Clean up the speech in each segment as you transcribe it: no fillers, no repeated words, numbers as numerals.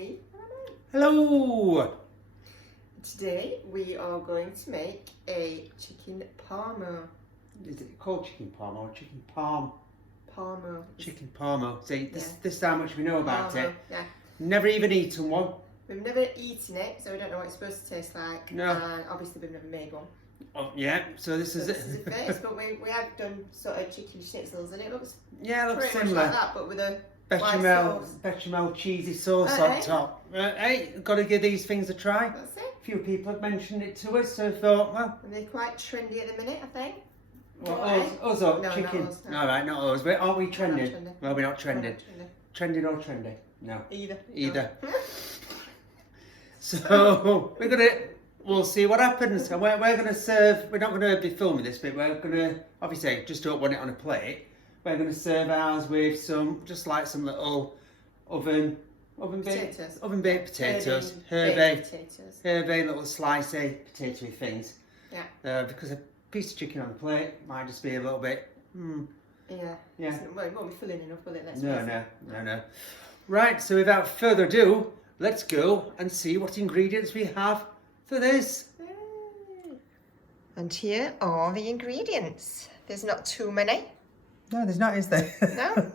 me. Hello! Today we are going to make a chicken parmo. Is it called chicken parmo or chicken parm? Parmo. Chicken parmo. See, this is how much we know about Parmo, it. yeah. Never even eaten one. We've never eaten it, so we don't know what it's supposed to taste like. No. And obviously we've never made one. Oh, yeah, so this is it. This is a first, but we have done sort of chicken schnitzels and it looks yeah, it looks pretty similar. much like that, but with a Bechamel cheesy sauce on top. Hey, got to give these things a try. That's it. A few people have mentioned it to us, so I thought, well. And they're quite trendy at the minute, I think. Well, us or no, chicken? Not us, no. All right, not us. But aren't we trending? Not trendy. Well, we're not trending. Not Trending or trendy? No. Either. No. So we'll see what happens. And we're going to serve. We're not going to be filming this bit. We're going to obviously just don't want it on a plate. We're going to serve ours with some little oven baked potatoes, herby little slicey potatoey things. Yeah. Because a piece of chicken on a plate might just be a little bit. Yeah. Well, it won't be filling enough, will it? No. Right. So without further ado, let's go and see what ingredients we have for this. And here are the ingredients. There's not too many. No, there's not, is there? No.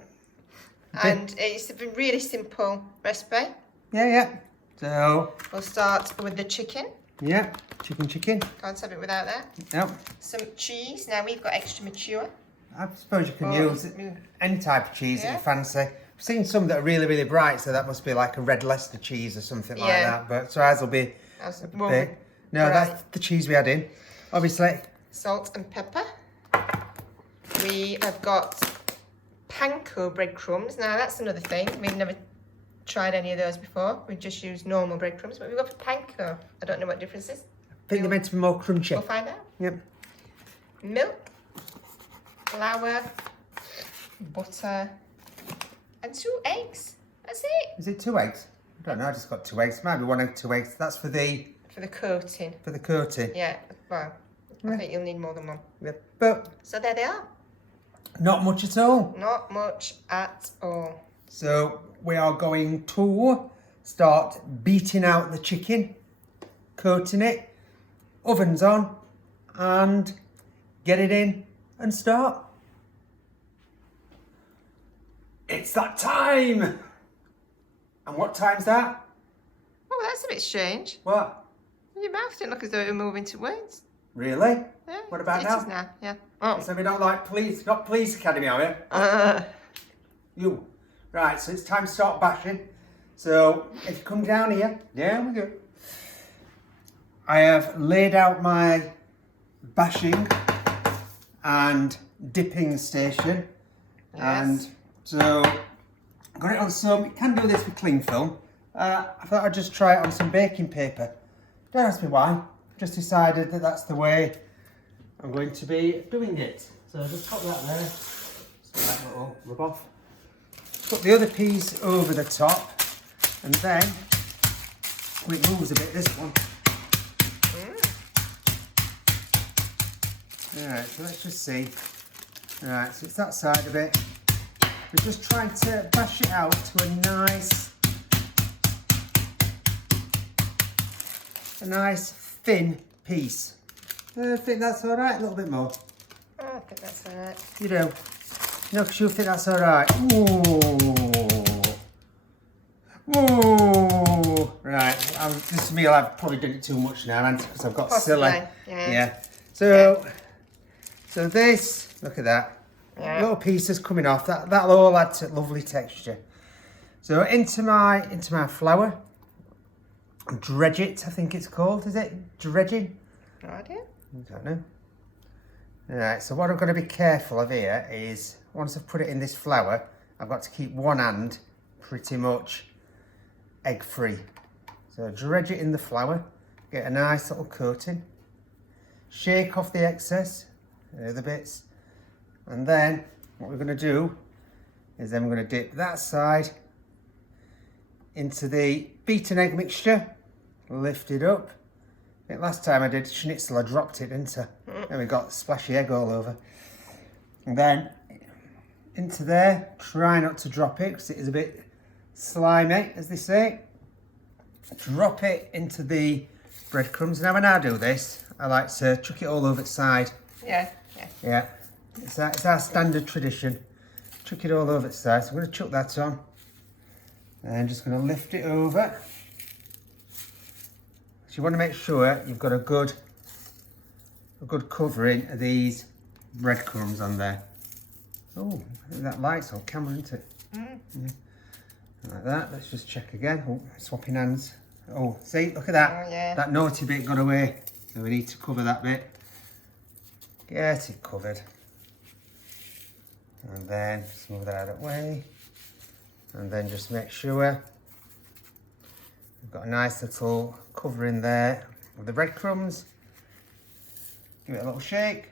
And it's a really simple recipe. Yeah. So We'll start with the chicken. yeah, chicken. Can't have it without that. Yep. Some cheese. Now we've got extra mature. I suppose you can use any type of cheese that you fancy. I've seen some that are really, really bright, so that must be like a red Leicester cheese or something like that. But so ours will be big. No, that's the cheese we had in, obviously. Salt and pepper. We have got panko breadcrumbs. Now that's another thing. We've never tried any of those before. We've just used normal breadcrumbs, but we've got panko. I don't know what difference is. I think they're meant to be more crunchy. We'll find out. Yep. Milk, flour, butter, and 2 eggs. That's it. Is it 2 eggs? I don't know. I just got 2 eggs. Maybe 1 egg, 2 eggs. That's for the coating. For the coating. Yeah. Well, I think you'll need more than one. Yep. But so there they are. Not much at all. Not much at all. So we are going to start beating out the chicken, coating it, ovens on, and get it in and start. It's that time! And what time's that? Oh, that's a bit strange. What? Your mouth didn't look as though it were moving to words. Really? Yeah. What about now? It is now, yeah. Oh. So we don't like Police, not Police Academy, are we? You. Right, so it's time to start bashing. So if you come down here, there we go. I have laid out my bashing and dipping station. Yes. And so I got it on some, you can do this with cling film. I thought I'd just try it on some baking paper. Don't ask me why. Just decided that that's the way I'm going to be doing it. So I'll just pop that there. Just that little rub off. Put the other piece over the top, and then it moves a bit. This one. Alright, so let's just see. Alright, so it's that side of it. We're just trying to bash it out to a nice thin piece. I think that's alright, a little bit more. Oh, I think that's alright. You do? No, because you think that's alright. Ooh. Right, this is me, I've probably done it too much now, because I've got silly. Yeah. So this, look at that. Yeah. Little pieces coming off. That'll all add to lovely texture. So into my flour. Dredge it, I think it's called, is it? Dredging? No idea. I don't know. Alright, so what I'm going to be careful of here is, once I've put it in this flour, I've got to keep one hand pretty much egg free. So dredge it in the flour, get a nice little coating, shake off the excess, the other bits, and then what we're going to do is then we're going to dip that side into the beaten egg mixture, lift it up. I think last time I did schnitzel I dropped it into, and we got splashy egg all over. And then into there, try not to drop it because it is a bit slimy, as they say. drop it into the breadcrumbs. Now when I do this, I like to chuck it all over its side. Yeah. Yeah, it's our standard tradition. Chuck it all over its side. So I'm going to chuck that on. And just going to lift it over. So you want to make sure you've got a good covering of these breadcrumbs on there. Oh, I think that light's on camera, isn't it? Mm. Yeah. Like that. Let's just check again. Oh, swapping hands. Oh, see, look at that. Oh, yeah. That naughty bit got away. So we need to cover that bit. Get it covered. And then just move that out of the way. And then just make sure we've got a nice little covering there with the breadcrumbs. Give it a little shake.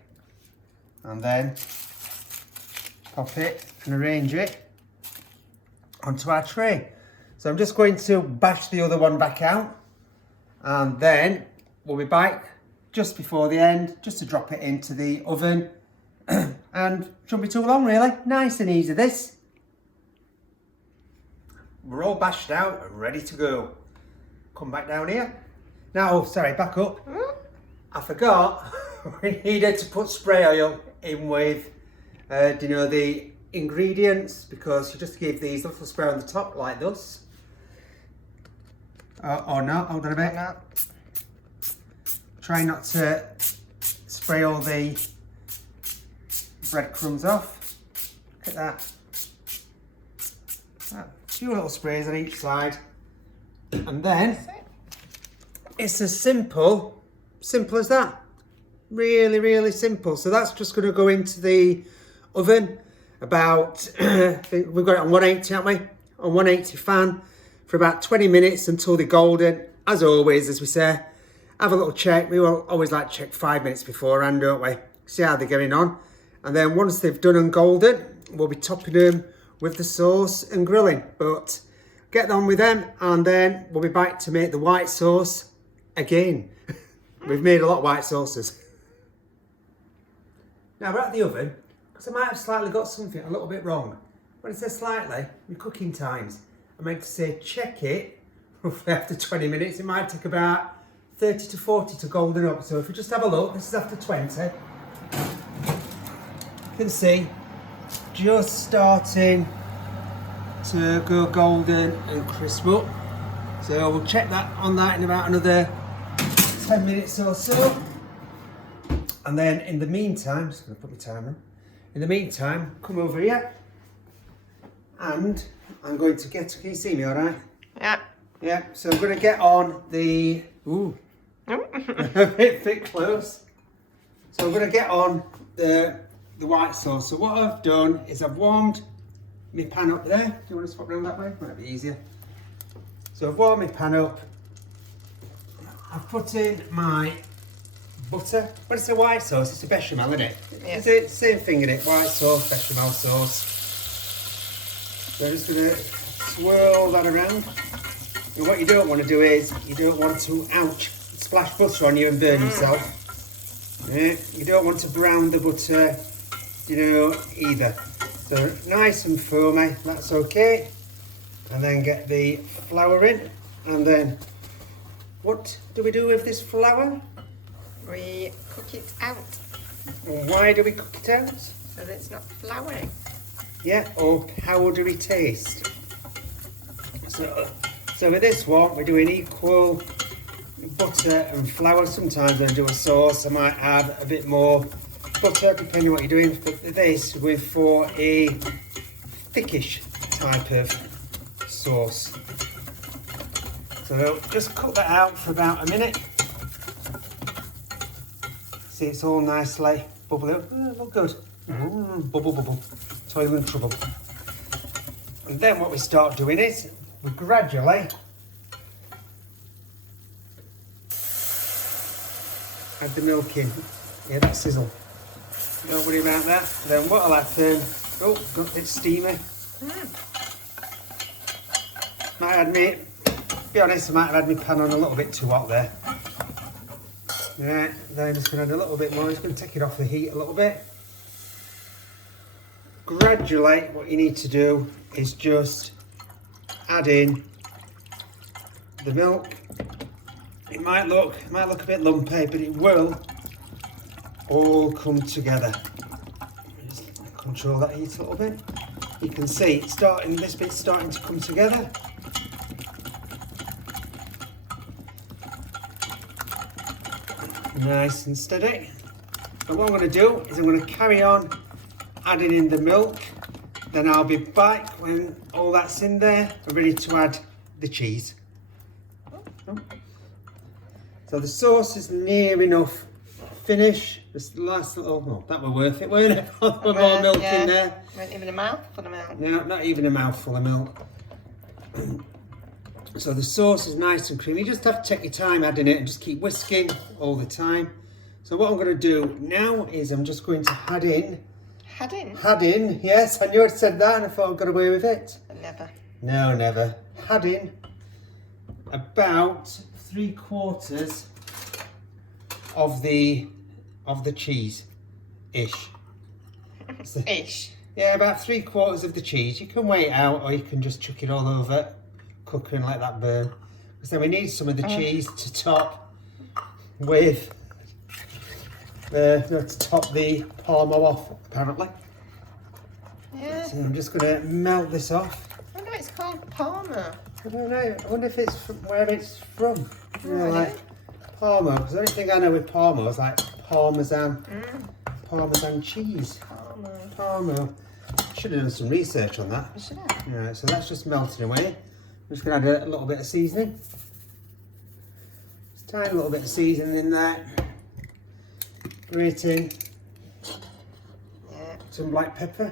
And then pop it and arrange it onto our tray. So I'm just going to bash the other one back out. And then we'll be back just before the end, just to drop it into the oven. And shouldn't be too long really, nice and easy this. We're all bashed out and ready to go. Come back down here. Now, oh, sorry, back up. I forgot, we needed to put spray oil in with, the ingredients, because you just give these little spray on the top like this. Or not, hold on a bit. No. Try not to spray all the breadcrumbs off. Look at that. A few little sprays on each side. And then it's as simple as that. Really, really simple. So that's just going to go into the oven about, I think we've got it on 180, haven't we? On 180 fan for about 20 minutes until they're golden. As always, as we say, have a little check. We always like to check 5 minutes beforehand, don't we? See how they're getting on. And then once they've done and golden, we'll be topping them with the sauce and grilling. But get on with them, and then we'll be back to make the white sauce again. We've made a lot of white sauces. Now we're at the oven, because I might have slightly got something a little bit wrong. When it says slightly, my cooking times, I meant to say check it roughly after 20 minutes. It might take about 30 to 40 to golden up. So if we just have a look, this is after 20. You can see just starting to go golden and crisp up. So we'll check that on that in about another 10 minutes or so. And then in the meantime, just going to put my timer on. In the meantime, come over here and I'm going to get, can you see me all right? Yeah. Yeah, so I'm going to get on the, ooh, a bit close. So I'm going to get on the white sauce. So what I've done is I've warmed my pan up there. Do you want to swap around that way? Might be easier. So I've warmed my pan up. I've put in my butter. When it's a white sauce, it's a bechamel, isn't it? Yeah. It's the same thing in it. White sauce, bechamel sauce. So I'm just going to swirl that around. And what you don't want to do is, you don't want to, splash butter on you and burn yourself. Yeah, you don't want to brown the butter, either. So nice and foamy, that's okay. And then get the flour in. And then, what do we do with this flour? We cook it out Why do we cook it out? so that it's not floury. Yeah, or powdery taste. So with this one, we're doing equal butter and flour. Sometimes when I do a sauce, I might add a bit more butter, depending on what you're doing. But this, we're for a thickish type of sauce. So just cook that out for about a minute. See, it's all nicely bubbling up. Oh, look good. Bubble. Toilet trouble. And then what we start doing is we gradually add the milk in. Yeah, that sizzle. Don't worry about that. Then what'll happen? Oh, it's steamy. Might add me. Be honest, I might have had my pan on a little bit too hot there. Yeah, then I'm just going to add a little bit more. Just going to take it off the heat a little bit. Gradually, what you need to do is just add in the milk. It might look a bit lumpy, but it will all come together. Just control that heat a little bit. You can see it's starting, this bit's starting to come together. Nice and steady. So what I'm going to do is I'm going to carry on adding in the milk. Then I'll be back when all that's in there. We're ready to add the cheese. So the sauce is near enough finish. This last little, oh, that were worth it, weren't it? With more milk in there. Not even a mouthful of milk. No, not even a mouthful of milk. So the sauce is nice and creamy. You just have to take your time adding it and just keep whisking all the time. So what I'm going to do now is I'm just going to add in. Add in, yes, I knew I'd said that and I thought I got away with it. Never. No, never. Add in about 3/4 of the cheese, ish. Ish. Yeah, about 3/4 of the cheese. You can weigh it out, or you can just chuck it all over cooker and let that burn. Because then we need some of the cheese to top with to top the Parmo off, apparently. Yeah. So I'm just going to melt this off. I wonder what it's called, Parmo. I don't know. I wonder if it's from where it's from. You know, Oh, like Parmo. Because the only thing I know with Parmo is like Parmesan, Parmesan cheese. Parmo. Should have done some research on that. You should have. Yeah. So that's just melting away. I'm just going to add a little bit of seasoning. Just a tiny little bit of seasoning in there. Grating. Yeah. Some black pepper.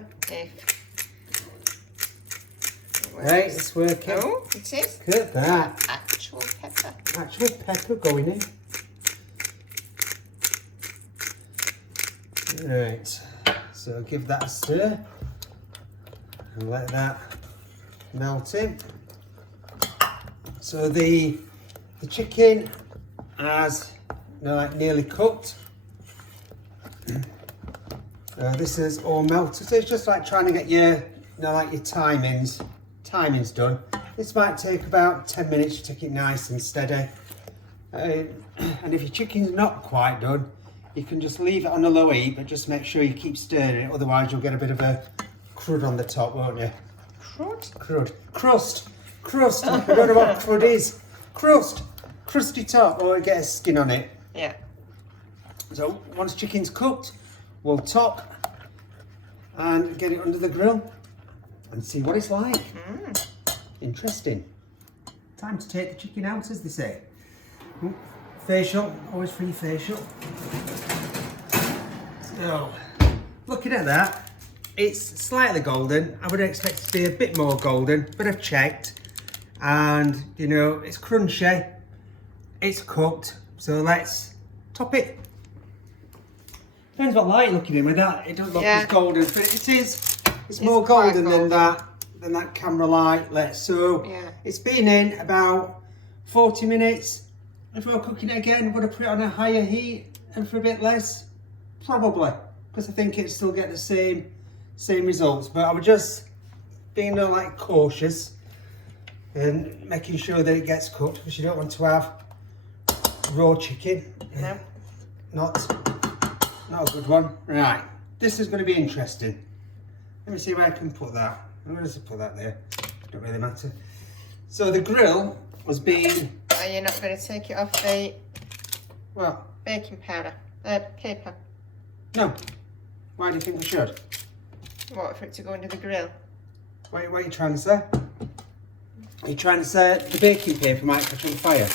Right, it's working. Oh, it is. Look at that. Actual pepper. Actual pepper going in. Right, so give that a stir and let that melt in. So the chicken has like nearly cooked. This is all melted. So it's just like trying to get your like your timings done. This might take about 10 minutes to take it nice and steady. And if your chicken's not quite done, you can just leave it on a low heat, but just make sure you keep stirring it, otherwise you'll get a bit of a crud on the top, won't you? Crud? Crud. Crust. I don't know what crud is. Crust. Crusty top, or it gets skin on it. Yeah. So once chicken's cooked, we'll top and get it under the grill and see what it's like. Interesting. Time to take the chicken out, as they say. Facial, always free facial. So, looking at that, it's slightly golden. I would expect it to be a bit more golden, but I've checked. And, you know, it's crunchy, it's cooked, so let's top it. Depends what light you're looking in with that. It doesn't look as golden, but it is. It's more golden than that camera light. So it's been in about 40 minutes. If we were cooking it again, would I put it on a higher heat and for a bit less? Probably, because I think it'd still get the same results. But I was just being like cautious and making sure that it gets cooked, because you don't want to have raw chicken. No. Not a good one. Right, this is going to be interesting. Let me see where I can put that. I'm going to put that there. Don't really matter. So the grill was being... Are you not going to take it off the What? baking powder? Paper? No. Why do you think I should? What, for it to go under the grill? What are you trying to say? Are you trying to say the baking paper might catch on fire?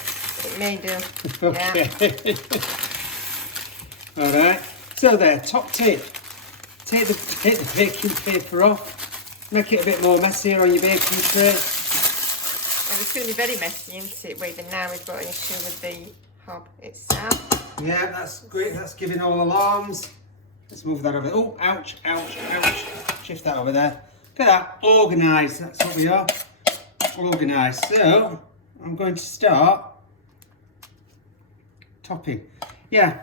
It may do. Okay. Alright. So there, top tip. Take the baking paper off. Make it a bit more messier on your baking tray. Well, it's going to be very messy, isn't it? Even now we've got an issue with the hob itself. Yeah, that's great. That's giving all alarms. Let's move that over. Oh, ouch, ouch, ouch. Shift that over there. Look at that. Organised. That's what we are. Organised. So, I'm going to start topping. Yeah,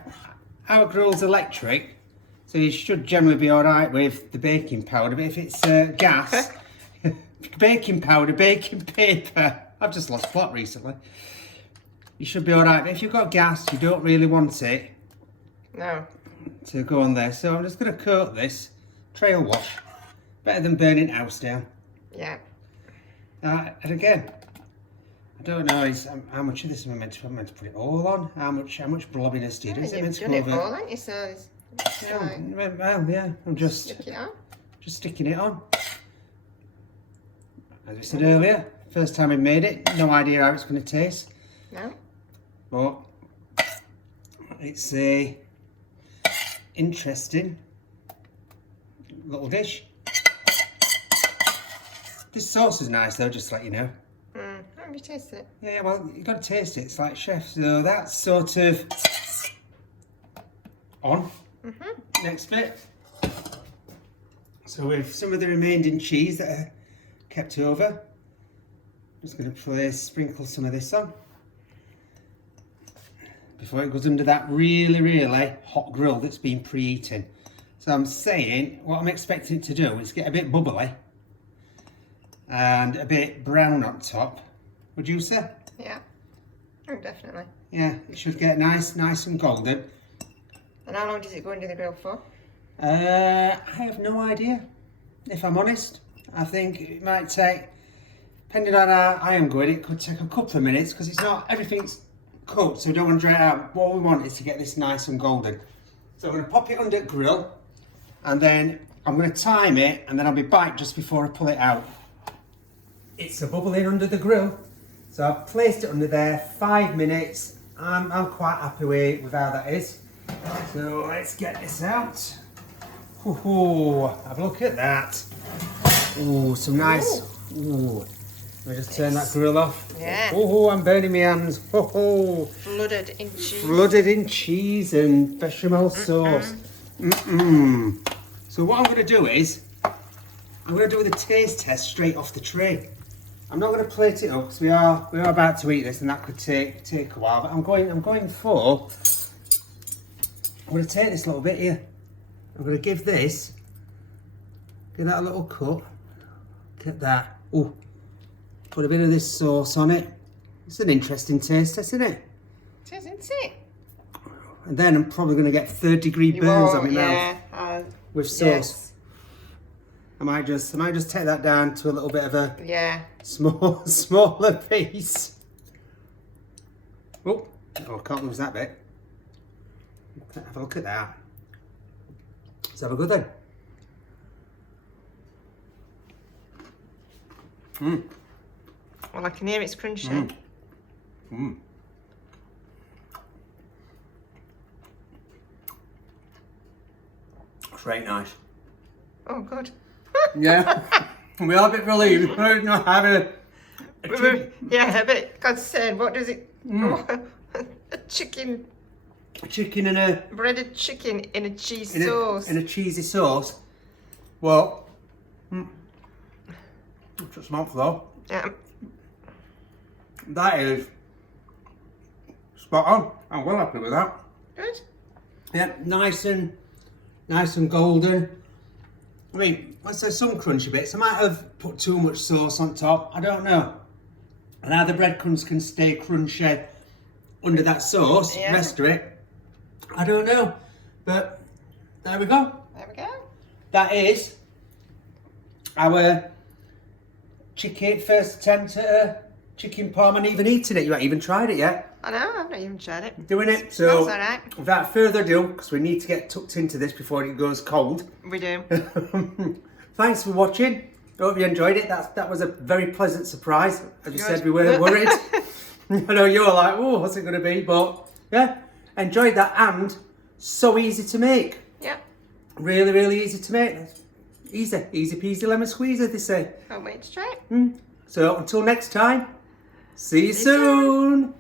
our grill's electric, so you should generally be alright with the baking powder. But if it's gas, baking powder, baking paper, I've just lost plot recently. You should be alright, but if you've got gas, you don't really want it No. to go on there. So I'm just going to coat this trail wash. Better than burning house down. Yeah. And again, I don't know how much of this am I meant to put it all on? How much blobbiness do you do? Is it meant to You've go done it over? all, haven't you? So it's fine. Well, yeah, I'm just Stick it on. sticking it on. As I said earlier, first time I made it, no idea how it's going to taste. No. But it's a interesting little dish. This sauce is nice though, just to let you know. Have you tasted it? Yeah, well, you've got to taste it. It's like chef. So that's sort of on. Next bit. So with some of the remaining cheese that are kept over, I'm just going to sprinkle some of this on before it goes under that really, really hot grill that's been preheating. So I'm saying what I'm expecting it to do is get a bit bubbly and a bit brown on top. Would you say? Yeah. Oh, definitely. Yeah, it should get nice and golden. And how long does it go under the grill for? I have no idea, if I'm honest. I think it might take, depending on how I am going, it could take a couple of minutes because it's not, everything's cooked, so we don't want to dry it out. What we want is to get this nice and golden. So I'm going to pop it under the grill and then I'm going to time it and then I'll be back just before I pull it out. It's a bubbling under the grill. So I've placed it under there, 5 minutes. I'm quite happy with how that is. So let's get this out. Ooh, have a look at that. Ooh, some nice. Ooh. Let me just turn that grill off. Yeah. Oh, I'm burning my hands. Oh, Flooded in cheese. flooded in cheese and bechamel sauce. So what I'm going to do is, I'm going to do the taste test straight off the tray. I'm not going to plate it up because we are about to eat this, and that could take a while. But I'm going for. I'm going to take this little bit here. I'm going to give that a little cut. Look at that. Oh, put a bit of this sauce on it. It's an interesting taste, isn't it? It is, isn't it? And then I'm probably going to get 3rd-degree burns on my mouth with sauce. Yes. I might just take that down to a little bit of a smaller piece. Oh, I can't lose that bit. Have a look at that. Let's have a good then. Well, I can hear it's crunchy. It's very nice. Oh, good. Yeah, we are a bit relieved. We're not having Yeah, a bit concerned. What does it... a chicken... chicken and a... breaded chicken in a cheese sauce. In a cheesy sauce. Well, just mouth though. Yeah. That is spot on. I'm well happy with that. Good. Yeah, nice and golden. I mean, let's say some crunchy bits. I might have put too much sauce on top. I don't know. And how the breadcrumbs can stay crunchy under that sauce, rest of it, I don't know. But there we go. There we go. That is our first attempt at a chicken parm and even eating it. You haven't even tried it yet. I know, I've not even tried it. Doing it. So, That's all right. without further ado, because we need to get tucked into this before it goes cold. We do. Thanks for watching. I hope you enjoyed it. That was a very pleasant surprise. As we Good. said, we weren't worried. I know you were like, oh, what's it going to be? But yeah, enjoyed that, and so easy to make. Yeah. Really, really easy to make. Easy peasy lemon squeezer, they say. Can't wait to try it. So until next time, see you soon.